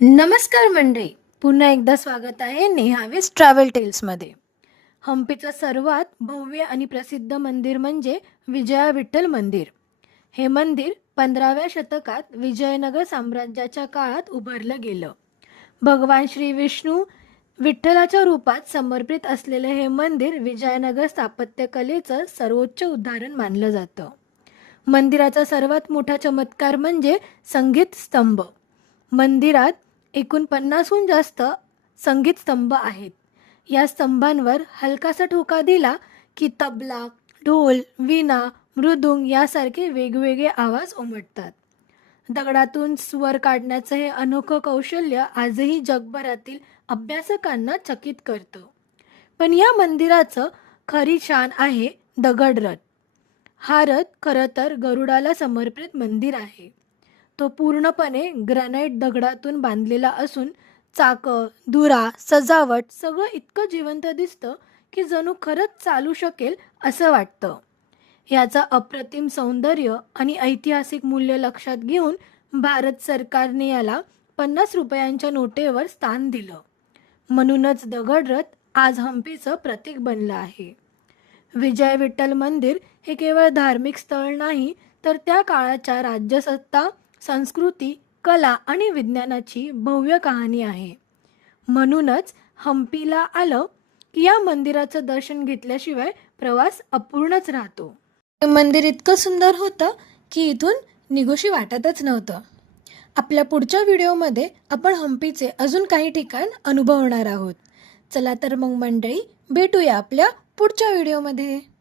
नमस्कार मंडळी, पुन्हा एकदा स्वागत आहे नेहावेस ट्रॅव्हल टेल्समध्ये. हम्पीचं सर्वात भव्य आणि प्रसिद्ध मंदिर म्हणजे विजया विठ्ठल मंदिर. हे मंदिर 15व्या शतकात विजयनगर साम्राज्याच्या काळात उभारलं गेलं. भगवान श्री विष्णू विठ्ठलाच्या रूपात समर्पित असलेले हे मंदिर विजयनगर स्थापत्यकलेचं सर्वोच्च उदाहरण मानलं जातं. मंदिराचा सर्वात मोठा चमत्कार म्हणजे संगीत स्तंभ. मंदिरात एकूण 50हून जास्त संगीत स्तंभ आहेत. या स्तंभांवर हलकासा ठोका दिला की तबला, ढोल, वीणा, मृदुंग यासारखे वेगवेगळे आवाज उमटतात. दगडातून स्वर काढण्याचं हे अनोखं कौशल्य आजही जगभरातील अभ्यासकांना चकित करतं. पण या मंदिराचं खरी शान आहे दगडरथ. हा रथ खरं तर गरुडाला समर्पित मंदिर आहे. तो पूर्णपणे ग्रॅनाइट दगडातून बांधलेला असून चाकं, धुरा, सजावट सगळं इतकं जिवंत दिसतं की जणू खरंच चालू शकेल असं वाटतं. याचं अप्रतिम सौंदर्य आणि ऐतिहासिक मूल्य लक्षात घेऊन भारत सरकारने याला 50 रुपयांच्या नोटेवर स्थान दिलं. म्हणूनच दगडरथ आज हम्पीचं प्रतीक बनलं आहे. विजय विठ्ठल मंदिर हे केवळ धार्मिक स्थळ नाही, तर त्या काळाच्या राज्यसत्ता, संस्कृती, कला आणि विज्ञानाची भव्य कहाणी आहे. म्हणूनच हम्पीला आलं की या मंदिराचं दर्शन घेतल्याशिवाय प्रवास अपूर्णच राहतो. हे मंदिर इतकं सुंदर होतं की इथून निघूशी वाटतच नव्हतं. आपल्या पुढच्या व्हिडिओमध्ये आपण हम्पीचे अजून काही ठिकाण अनुभवणार आहोत. चला तर मग मंडळी, भेटूया आपल्या पुढच्या व्हिडिओमध्ये.